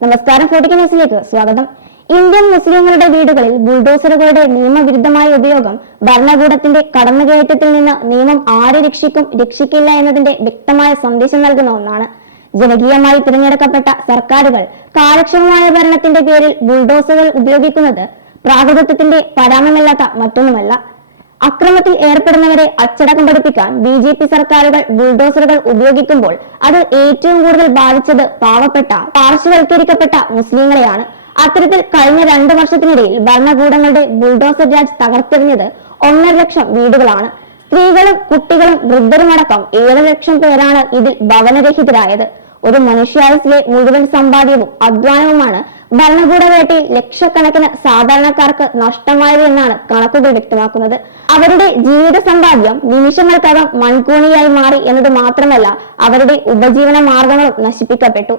നമസ്കാരം. ഫോർട്ടിക്ക് ന്യൂസിലേക്ക് സ്വാഗതം. ഇന്ത്യൻ മുസ്ലിങ്ങളുടെ വീടുകളിൽ ബുൾഡോസറുകളുടെ നിയമവിരുദ്ധമായ ഉപയോഗം ഭരണകൂടത്തിന്റെ കടന്നുകയറ്റത്തിൽ നിന്ന് നിയമം ആരെ രക്ഷിക്കും രക്ഷിക്കില്ല എന്നതിന്റെ വ്യക്തമായ സന്ദേശം നൽകുന്ന ഒന്നാണ്. ജനകീയമായി തിരഞ്ഞെടുക്കപ്പെട്ട സർക്കാരുകൾ കാര്യക്ഷമമായ ഭരണത്തിന്റെ പേരിൽ ബുൾഡോസറുകൾ ഉപയോഗിക്കുന്നത് പ്രാകൃതത്വത്തിന്റെ പരാമമല്ലാത്ത മറ്റൊന്നുമല്ല. അക്രമത്തിൽ ഏർപ്പെടുന്നവരെ അച്ചടക്കം പഠിപ്പിക്കാൻ BJP സർക്കാരുകൾ ബുൾഡോസറുകൾ ഉപയോഗിക്കുമ്പോൾ അത് ഏറ്റവും കൂടുതൽ ബാധിച്ചത് പാവപ്പെട്ട പാർശ്വവൽക്കരിക്കപ്പെട്ട മുസ്ലിങ്ങളെയാണ്. അത്തരത്തിൽ കഴിഞ്ഞ 2 വർഷത്തിനിടയിൽ ഭരണകൂടങ്ങളുടെ ബുൾഡോസർ രാജ് തകർത്തെറിഞ്ഞത് 1.5 ലക്ഷം വീടുകളാണ്. സ്ത്രീകളും കുട്ടികളും വൃദ്ധരുമടക്കം 7 ലക്ഷം പേരാണ് ഇതിൽ ഭവനരഹിതരായത്. ഒരു മനുഷ്യായുസിലെ മുഴുവൻ സമ്പാദ്യവും അധ്വാനവുമാണ് ഭരണകൂട വേട്ടയിൽ ലക്ഷക്കണക്കിന് സാധാരണക്കാർക്ക് നഷ്ടമായത് എന്നാണ് കണക്കുകൾ വ്യക്തമാക്കുന്നത്. അവരുടെ ജീവിത സമ്പാദ്യം നിമിഷങ്ങൾക്കകം മൺകൂണിയായി മാറി എന്നത് മാത്രമല്ല, അവരുടെ ഉപജീവന മാർഗങ്ങളും നശിപ്പിക്കപ്പെട്ടു.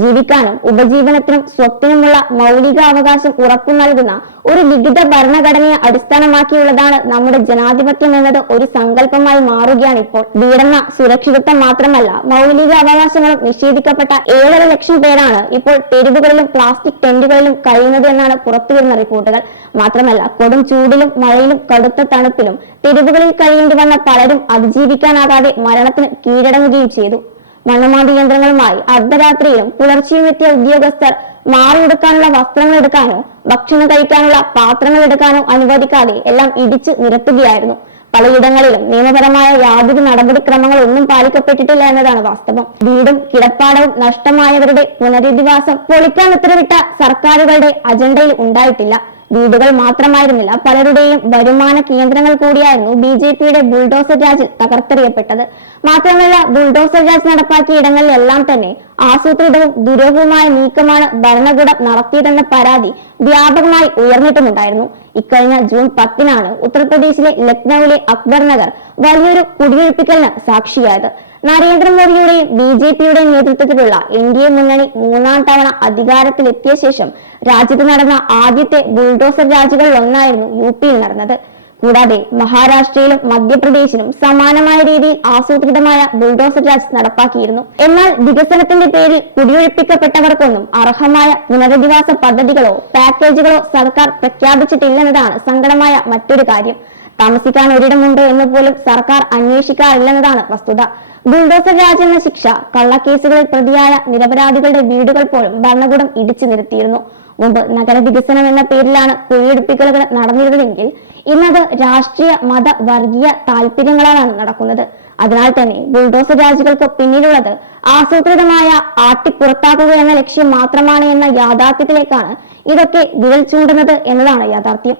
ജീവിക്കാനും ഉപജീവനത്തിനും സ്വത്തിനുമുള്ള മൗലിക അവകാശം ഉറപ്പു നൽകുന്ന ഒരു ലിഖിത ഭരണഘടനയെ അടിസ്ഥാനമാക്കിയുള്ളതാണ് നമ്മുടെ ജനാധിപത്യം എന്നത് ഒരു സങ്കല്പമായി മാറുകയാണ് ഇപ്പോൾ. വീടെന്ന സുരക്ഷിതത്വം മാത്രമല്ല, മൗലിക അവകാശങ്ങളും നിഷേധിക്കപ്പെട്ട 7.5 ലക്ഷം പേരാണ് ഇപ്പോൾ തെരുവുകളിലും പ്ലാസ്റ്റിക് ടെന്റുകളിലും കഴിയുന്നത് എന്നാണ് പുറത്തുവരുന്ന റിപ്പോർട്ടുകൾ. മാത്രമല്ല, കൊടും ചൂടിലും മഴയിലും കടുത്ത തണുപ്പിലും തെരുവുകളിൽ കഴിയേണ്ടി വന്ന പലരും അതിജീവിക്കാനാകാതെ മരണത്തിന് കീഴടങ്ങുകയും ചെയ്തു. മണ്ണുമാന്തി യന്ത്രങ്ങളുമായി അർദ്ധരാത്രിയിലും പുലർച്ചെയും എത്തിയ ഉദ്യോഗസ്ഥർ മാറിയെടുക്കാനുള്ള വസ്ത്രങ്ങൾ എടുക്കാനോ ഭക്ഷണം കഴിക്കാനുള്ള പാത്രങ്ങൾ എടുക്കാനോ അനുവദിക്കാതെ എല്ലാം ഇടിച്ചു നിരത്തുകയായിരുന്നു. പലയിടങ്ങളിലും നിയമപരമായ യാതൊരു നടപടിക്രമങ്ങളൊന്നും പാലിക്കപ്പെട്ടിട്ടില്ല എന്നതാണ് വാസ്തവം. വീടും കിടപ്പാടവും നഷ്ടമായവരുടെ പുനരധിവാസം പൊളിക്കാൻ ഉത്തരവിട്ട സർക്കാരുകളുടെ അജണ്ടയിൽ ഉണ്ടായിട്ടില്ല. വീടുകൾ മാത്രമായിരുന്നില്ല, പലരുടെയും വരുമാന കേന്ദ്രങ്ങൾ കൂടിയായിരുന്നു BJPയുടെ ബുൾഡോസർ രാജിൽ തകർത്തെറിയപ്പെട്ടത്. മാത്രമല്ല, ബുൾഡോസർ രാജ് നടപ്പാക്കിയ ഇടങ്ങളിലെല്ലാം തന്നെ ആസൂത്രിതവും ദുരൂഹവുമായ നീക്കമാണ് ഭരണകൂടം നടത്തിയതെന്ന പരാതി വ്യാപകമായി ഉയർന്നിട്ടുമുണ്ടായിരുന്നു. ഇക്കഴിഞ്ഞ ജൂൺ 10-നാണ് ഉത്തർപ്രദേശിലെ ലക്നൌവിലെ അക്ബർ നഗർ വലിയൊരു കുടിയൊഴിപ്പിക്കലിന് സാക്ഷിയായത്. നരേന്ദ്രമോദിയുടെയും BJPയുടെയും നേതൃത്വത്തിലുള്ള NDA മുന്നണി 3-ാം തവണ അധികാരത്തിലെത്തിയ ശേഷം രാജ്യത്ത് നടന്ന ആദ്യത്തെ ബുൾഡോസർ രാജുകളിൽ ഒന്നായിരുന്നു UPയിൽ നടന്നത്. കൂടാതെ മഹാരാഷ്ട്രയിലും മധ്യപ്രദേശിലും സമാനമായ രീതിയിൽ ആസൂത്രിതമായ ബുൾഡോസർ രാജ് നടപ്പാക്കിയിരുന്നു. എന്നാൽ വികസനത്തിന്റെ പേരിൽ കുടിയൊഴിപ്പിക്കപ്പെട്ടവർക്കൊന്നും അർഹമായ പുനരധിവാസ പദ്ധതികളോ പാക്കേജുകളോ സർക്കാർ പ്രഖ്യാപിച്ചിട്ടില്ലെന്നതാണ് സങ്കടമായ മറ്റൊരു കാര്യം. താമസിക്കാൻ ഒരിടമുണ്ടോ എന്ന് പോലും സർക്കാർ അന്വേഷിക്കാറില്ലെന്നതാണ് വസ്തുത. ബുൾഡോസർ രാജ് എന്ന ശിക്ഷ കള്ളക്കേസുകളിൽ പ്രതിയായ നിരപരാധികളുടെ വീടുകൾ പോലും ഭരണകൂടം ഇടിച്ചു നിരത്തിയിരുന്നു. മുമ്പ് നഗരവികസനം എന്ന പേരിലാണ് കുഴിയെടുപ്പിക്കലുകൾ നടന്നിരുന്നതെങ്കിൽ ഇന്നത് രാഷ്ട്രീയ മത വർഗീയ താല്പര്യങ്ങളാലാണ് നടക്കുന്നത്. അതിനാൽ തന്നെ ബുൾഡോസർ രാജുകൾക്ക് പിന്നിലുള്ളത് ആസൂത്രിതമായ ആട്ടിപ്പുറത്താക്കുക എന്ന ലക്ഷ്യം മാത്രമാണ് എന്ന യാഥാർത്ഥ്യത്തിലേക്കാണ് ഇതൊക്കെ വിരൽ ചൂണ്ടുന്നത് എന്നതാണ് യാഥാർത്ഥ്യം.